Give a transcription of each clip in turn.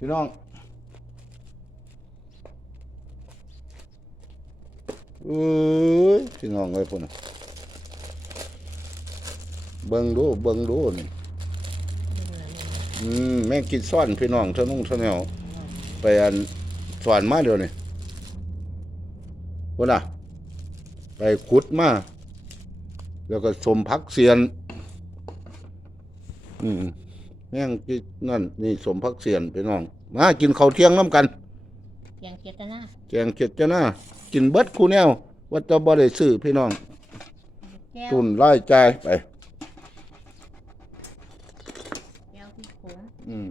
พี่น้องเอ้ยพี่น้องเอ้ยพุ่นน่ะเบิ่งดูเบิ่งดูนี่อืมแม่งกินซ่อนพี่น้องเท่านุ่งเท่าแนวไปอันสอนมาเดี๋ยวนี้พุ่นน่ะ ไปขุดมาแล้วก็สมพักเสียน อืม แม่งกินนั่นนี่สมพักเสียนพี่น้อง มากินข้าวเที่ยงน้ำกันยังเจตนาแกงเขียดจ้าหน้ากินเบิดคูแนวว่าจะบ่ได้ซื้อพี่น้อง แก้วตุนรายจ่ายไป แก้วที่ขมอืม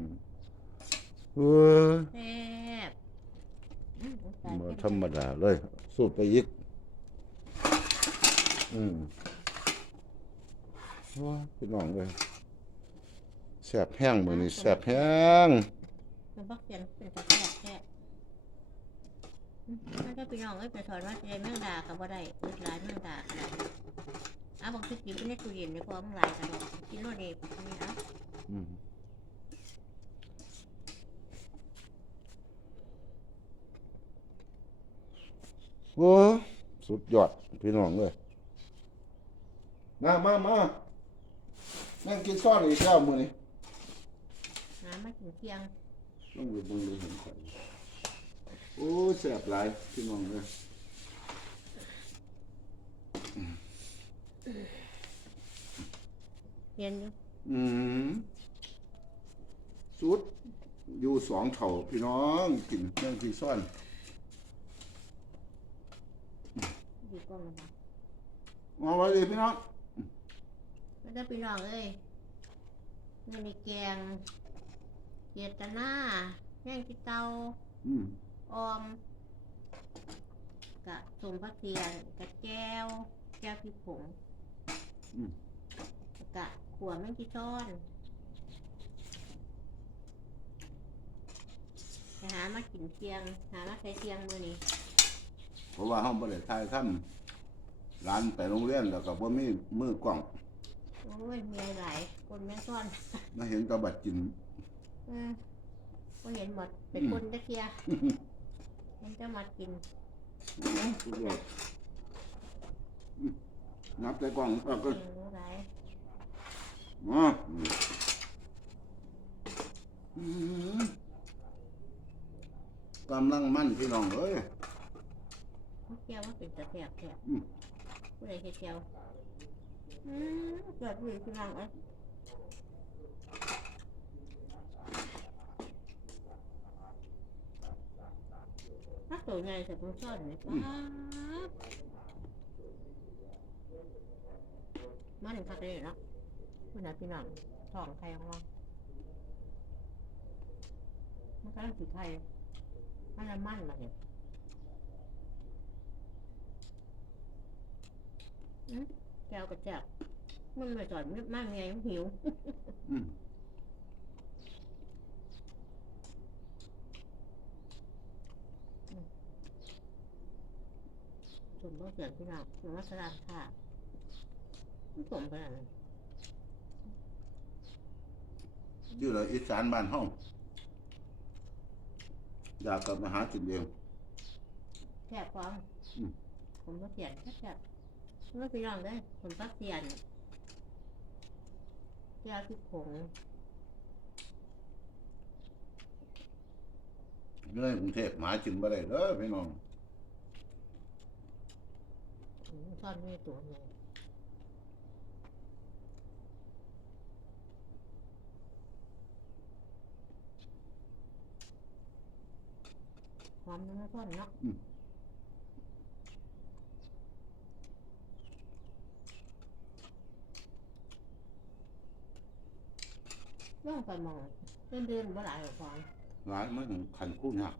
เออแซ่บอืมตายบ่เป็นธรรมดาเลย สูตรไปอีกอืมว้าพี่น้องเลย แซ่บแห้งมื้อนี้แซ่บแห้งมันบักเสียนเป็นตะแซ่บแซ่บอืมมันก็พี่น้องเอ้ยไปถอนว่าใจแมงดากับว่าได้อึดหลายแมงดาก็ได้เอาบอกคือกินไปในตู้เย็นในพอมันหลายกันบอกกินโน่นนี่นี่เอาอืมโอ้สุดยอดพี่น้องเลยมามามานั่งกินซ้อนอีกแล้วมื้อนี้น้ำ มาถึงเที่ยงต้องไปเบิ่งเลยเห็นข่อยโอ้แซ่บหลายพี่น้องเลยเย็นอยู่อืมสุด อยู่สองเท่าพี่น้องกินนั่งกินซ้อนดีกว่ามันนะเอาไว้เลยพี่น้อง แล้วก็พี่น้องเอ้ยนี่ในแกง เจตนาแห้งที่เตาอืมออมกะสมพักเทียนกะแก้ว แก้วพริกผงอืมกะขวดแมงจีซ้อนไปหามากินเที่ยง หามาใส่เที่ยงมื้อนี้เพราะว่าเฮาบ่ได้ถ่ายทำร้านไปโรงเรียนแล้วก็บ่มีมือกล้อง โอ้ยมีหลายคนแม่ซ้อน มาเห็นแตะบัดกินเออก็เห็นหมดเป็นคนตะเคียเห็นจะมากินสุดยอดอืมนับใส่กล้องเอาก็เห็นรู้หลายอ๋ออืมกำลังมั่นพี่น้องเอ้ยแก้วว่าเป็นตะแสบแสบอืม ผู้ใดเฮ็ดแก้วอืมเกิดผู้ใดขึ้นมาเอ้ย ถ้าตัวใหญ่แต่ผมชอบเลยป้าบมาถึงพักเลยเนาะคุณนาพี่น้องท้องใครของเรามันก็ต้องถือไข่มันละมั่นมาเนี่ยอืมแก้วกระแจกมันไม่สอนมันมากไงมันหิว อืม สมบูรณ์เสียงพี่น้องสมวัสดิ์ค่ะมันสมขนาดนั้นอยู่เลยอีสานบ้านห้อง อยากกลับมาหากินเองแค่ความอืม ผมก็เสียนแค่แค่เมื่อพี่น้องได้ ผมก็เสียนยาที่ผงอยู่ในกรุงเทพหากินบ่ได้เด้อพี่น้อง อืมซ่อนไว้ในตัวไงความนั้นไม่ซ่อนเนาะเรื่องไปมองเดินเดินบ่หลายหรอกฟังหลายมันขันคู่ยาก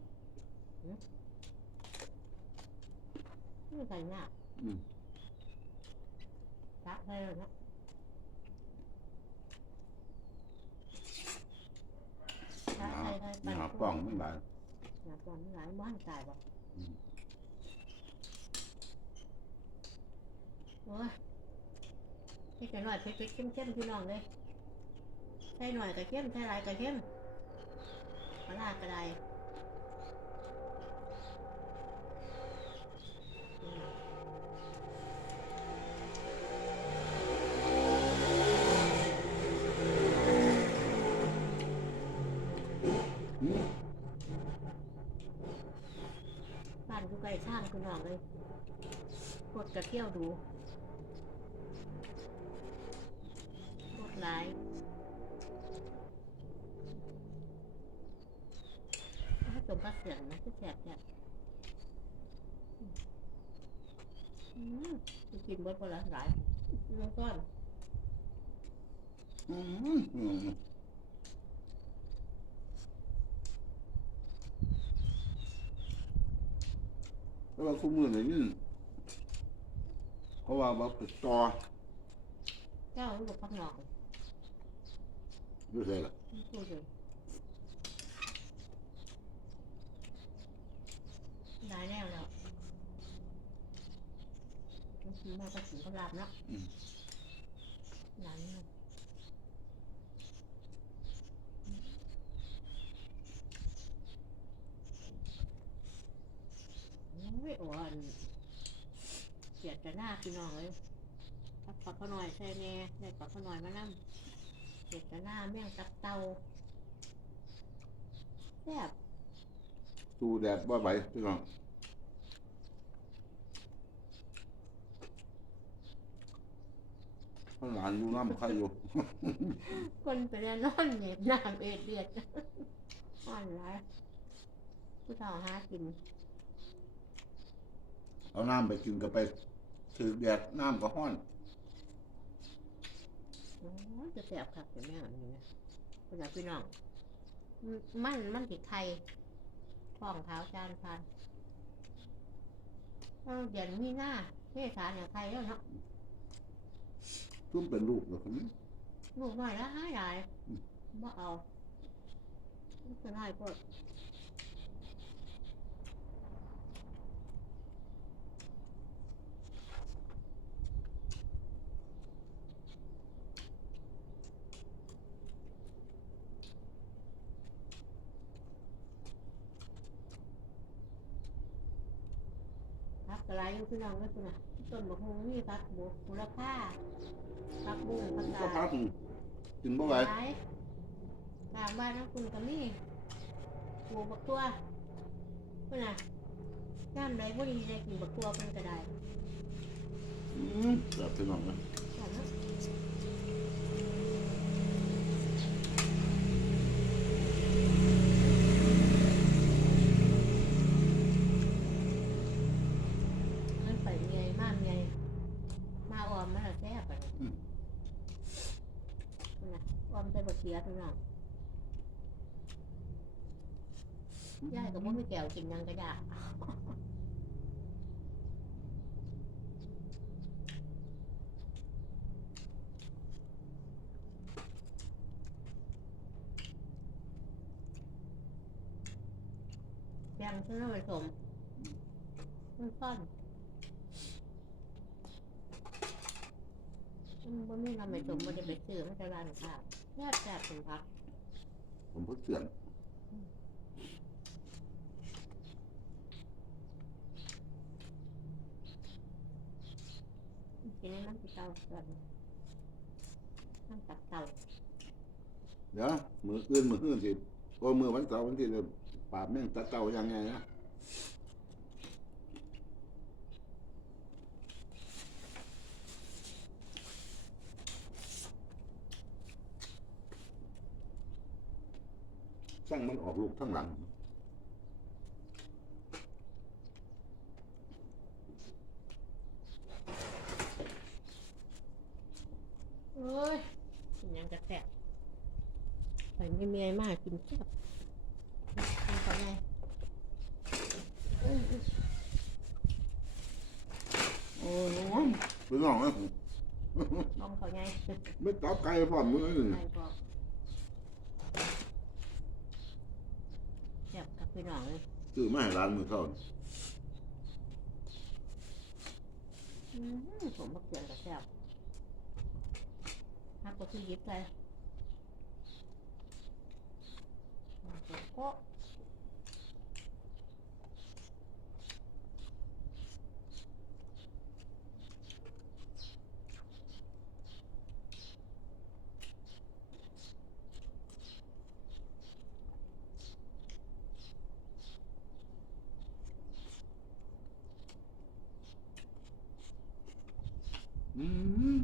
ไม่ใส่ยากอืม ตักได้แล้วเนาะหตักาใส่ได้หาปล้องมันหลายหาปล่องไม่หลายบ้านตายบ่อืมโอ้ยให้แต่หน่อยเผ็ดๆเข้มๆพี่น้องเลยใส่หน่อยก็เข้มใส่หลายก็เข้มปลาร้ากระได นองเลยกดกระเที่ยวดูกดไลค์ให้สมบัติเสียงนะที่แสบแสบอืมกินเบิร์ดคนละหลายน้องก้อน อืม แล้วว่าคู่มือไหนนี่เพราะว่าว่าไปต่อเจ้าลูกพักหนองอยู่ใช่ล่ะพูดเลยได้แล้วแล้วมันก็ถึงกำลับเนาะอืมหลานเนี่ยไม่ อ่อนเสียดจะหน้าพี่น้องเลยปักปักเขาหน่อยใช่แน่ได้ปักเขาหน่อยมานั่งเสียดจะหน้าแม่งตักเตาแซ่บสู้แดดบ่ไหวพี่น้องข้างหลานดูน้ำใครอยู่ คนไปแล้วนอนเหน็บน้ำเอ็ดเดียดอ่อนไรผู้เฒ่าหากิน เอาน้ำไปกินก็ไปถือแดดน้ำก็ห้อนโอ้ยจะแสบคักแต่แม่อันนี้นะคุณน่ะพี่น้องมมันมันติดไทยท้องเท้าจานพันเอาเดี๋ยวมีหน้าเมษาเนี่ยไทยแล้วเนาะซุ่มเป็นลูกเลยคนนี้ลูกน้อยแล้วหายหลายบ่เอาลูกน้อยพวก กอะไรอยู่พี่น้องก็คุณน่ะต้นมะฮงมีพักบุกมูลค่าพักบุ้งพักก็กาพักกินบ่ไหวหลายตามบ้านน้องคุณก็มีหมูบักตัวเพื่อนน่ะน้ำไหนพอดีได้กินบักตัวเพิ่นก็ได้ อืมแบบพี่น้องนะแต่เนาะมันไปเมียมากเมียมาออมมันละแซ่บอะนี่เพิ่นน่ะอ อมใส่บักเขียพี่น้องยายก็บ่มีแก้วกินยังก็ยากยังซื้อผสมมันซ่อนมันบ่มีน้ำผสมบ่ได้ไปซื้อมันจะร้านข้าว แซ่บแซ่บเป็นพักผมเพิ่งเสื่อมกินในน้ำที่เตาก่อนน้ำตักเตาเดี๋ยวมืออื่นมืออื่นสิโอ้มือวันเสาร์วันที่เดิมปราบแม่งตะเต่ายังไงนะ งมันออกลูกทั้งหลัง โอ้ยกินหยังจะแซ่บไปไม่เมียมากกินแซ่บกินเขาไงโอ้ยไปน้องนะลองเขาไงไม่ตับไก่พร้อมมืออื่นใครบอกแซ่บกับ พี่น้องเลยซื้อมาให้ร้านมือเท่านี่อืมผมมาเกลือกับแซ่บฮักก็คือยิบเลยเพราะ อืม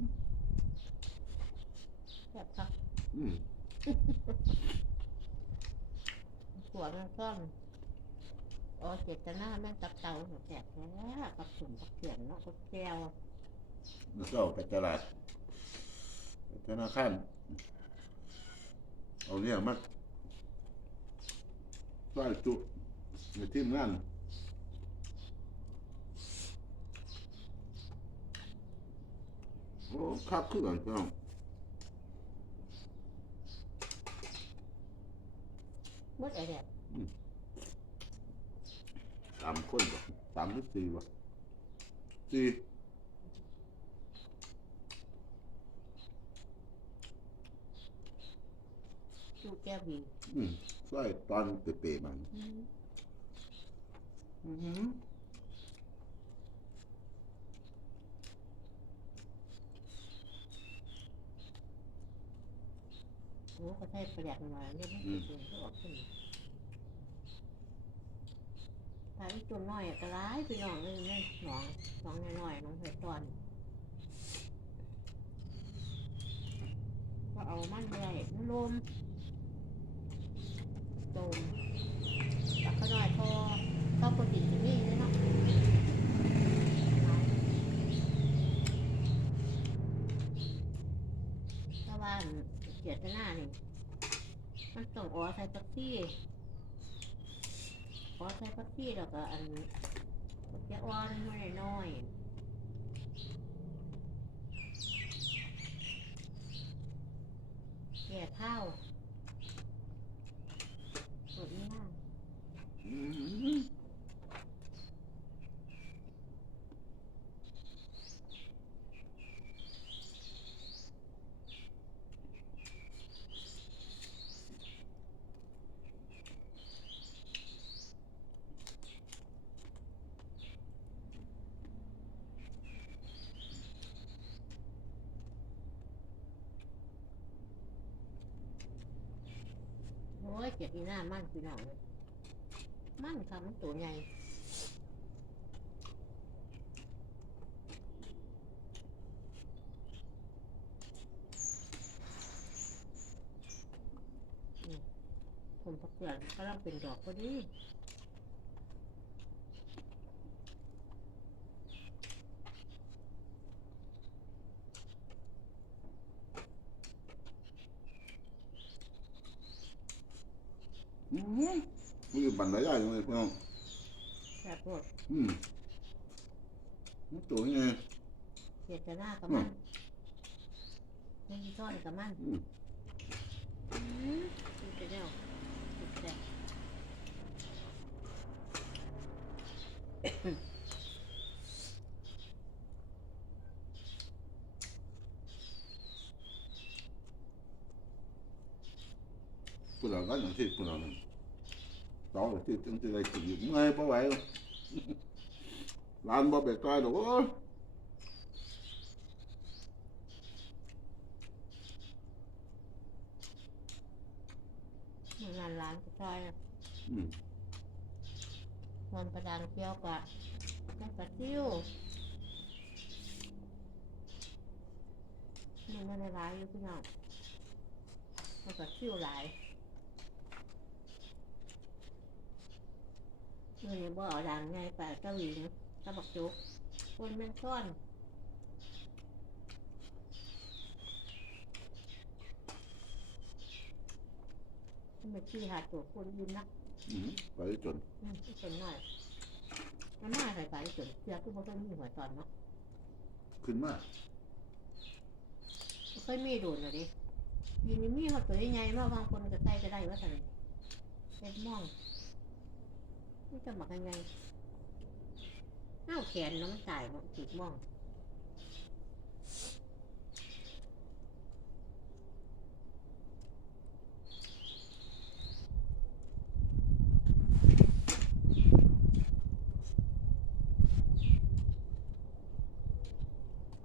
แบบครับ อืม หัวมันก้อนอ๋อเจตนาแม่งกับเตาหัวแตกแล้วกับสุ่มกับเขียนเนาะกับแก้วแล้วก็ไปตลาดไปธนาคารเอาเนี่ยมาใส่จุในทีมงานโอ้คักขึ้นกันพี่น้องเมื่อไอเด็ก สามคนบ่สามหรือสี่บ่สี่ชูแก้วบีอืมใส่ตอนเปะๆมันอืมอือหือโอ้ก็ใช้ประหยัดมาเนี่ยไม่ถึงก็ออกขึ้น ถ้าอีตัวน้อยก็ร้ายพี่น้องเลยนี่หนองหนองน้อยๆน้องเห็ดตอนก็เอามันใหญ่มันลมโดมตักก็น้อยพอเข้าปกติที่นี่เลยเนาะถ้าว่าเกียรติหน้านี่มันต้องอ๋อใส่ตัก ขอ๋อใส่ตักซี่แล้วก็อันแกะอ่อนมาหน่อยแก่ข้าวสดมาก อหือโอ้ยเจ็บอีหน้ามั่นพี่น้องมั่นค่ะมันตัวใหญ่ผมพักเกลือกำลังเป็นดอกพอดี อือหือมือบันไดใหญ่เลยพี่น้องแบบโดดอืมมันตัวไงเจ็ดจะหน้ากับมันไม่มีซ่อนกับมัน อืม อืมดูจะเดียวดูแต่ ปุ่นเราก็อย่างที่ปุ่นเราเนี่ยต่อที่ตั้งแต่ไรสิอยู่เมื่อยบ่ไหวแล้วร้านบ่เบ็ดก้อยหรอกโอ้ยมันงานร้านจะซอยอะอืมมันประดานเกี่ยวกับแค่กระติ้วมันไม่ได้ร้ายอยู่พี่น้องมันกระติ้วหลาย มื่อนี้บ่เอาดังไงปลาเกาหลีนะกระบอกจุกคนแม่งซ่อนมันไม่ขี้หาตัวคนยืนนะอืมไปจนอืมจนหน่อยมันน่าใส่ไปจนเสียคือบ่เคยมีหัวตอนเนาะขึ้นมาบ่เคยมีโดนเลยดิยีนี่มีเขาตัวใหญ่ๆมาบางคนก็ใส่ก็ได้ว่าสั่นเป็นม่องี่จะบอกยังไงเน่าแขนน้องจ่เนางจีบมอง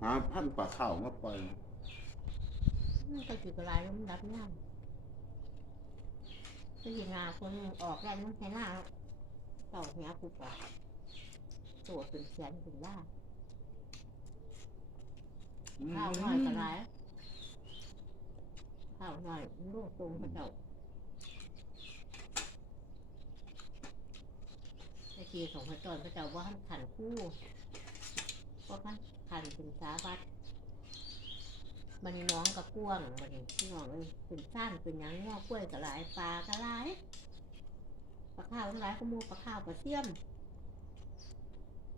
หาพันปลาข้าวมาปล่อยมันก็จุดอะไรมันดับง่ายก็ยิงงาคนออกแรงวมันแค่หน้า เต่าเนี้ยปุ๊บอะตัวเป็นแสนเป็นล้านข้าวหน่อยกระไรข้าวหน่อยลูกตรงพระเจ้าไอ้ทีของพระเจ้าพระเจ้าว่าท่านขันคู่ว่าท่านขันถึงสาบัดมันน้องกับกวางมันพี่น้องเอ้ยเป็นสั้นเป็นหยังงอกกล้วยกับหลายปลาก็หลาย ปลาข้าวทั้งหลายก็มูปลาข้าวปลาเสี่ยม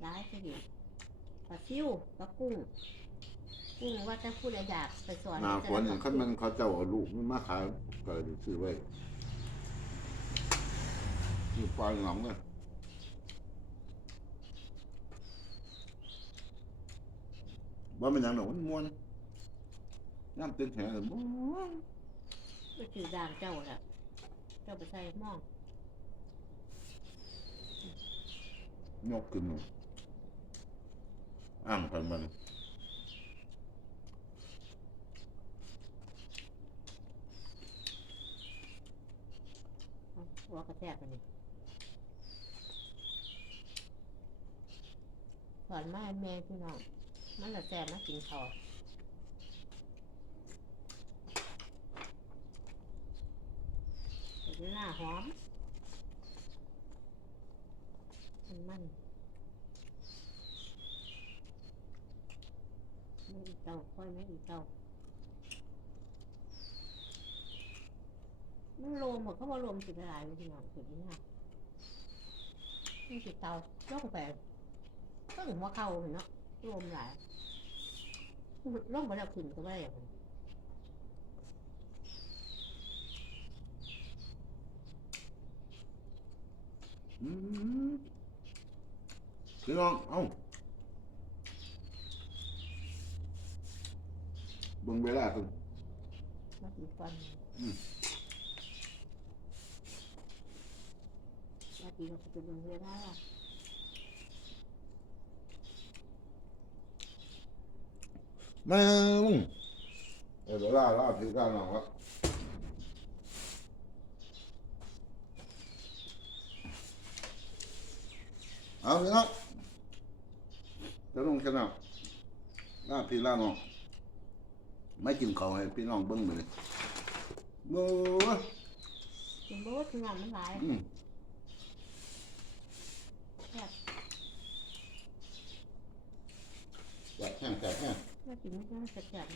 หลายสิดิปลาซิวปลากุ้งกุ้งว่าจะพูดอะไรอยากไปสอนหนาฝนอย่างขั้นมันเขาเจ้าเอาลูกมันมาขายก็เลยซื้อไว้อยู่ปลายหนองเลยว่ามันหยังดอกมันม่วนน้ำตึงแหงเลยม่วนก็คือด่างเจ้าแหละเจ้าไปใส่หม้อง ยกขึ้นมาอ่างพันมันหัวกระแทกกันนี่สอนมาให้แม่พี่น้องมันละแซ่บมากินข้าว เป็นหน้าหอม มันมันไม่อีเตา ค่อยไม่อีเตามันโลมหมดเขาบอกโลมสิบละลายเลยพี่น้อสุดที่น้านี่สิเตาล่องไปก็ถึงว่าเข้าเห็นเนาะโลมหลายล่องไปแล้วขึ้นก็ไม่ได้อย่างนั้นอืมพี่น้องเอ้า เบิ่งเวลาตึงมาถึงก่อนอืมมาตีเราจะดึงเวลาแม่งเออเวลาลาพี่ก้าวน้องละเอาพี่น้องจะลงกันเอาลาพี่ลาน้อง ไม่กินข้าวให้พี่น้องเบิ่งไปเลยโอ้ยกินโบสงานมันหลายอืมแซ่บแจกแห้งแจกแห้งมากินมันก็แซ่บ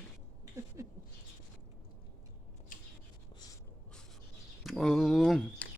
โอ้ย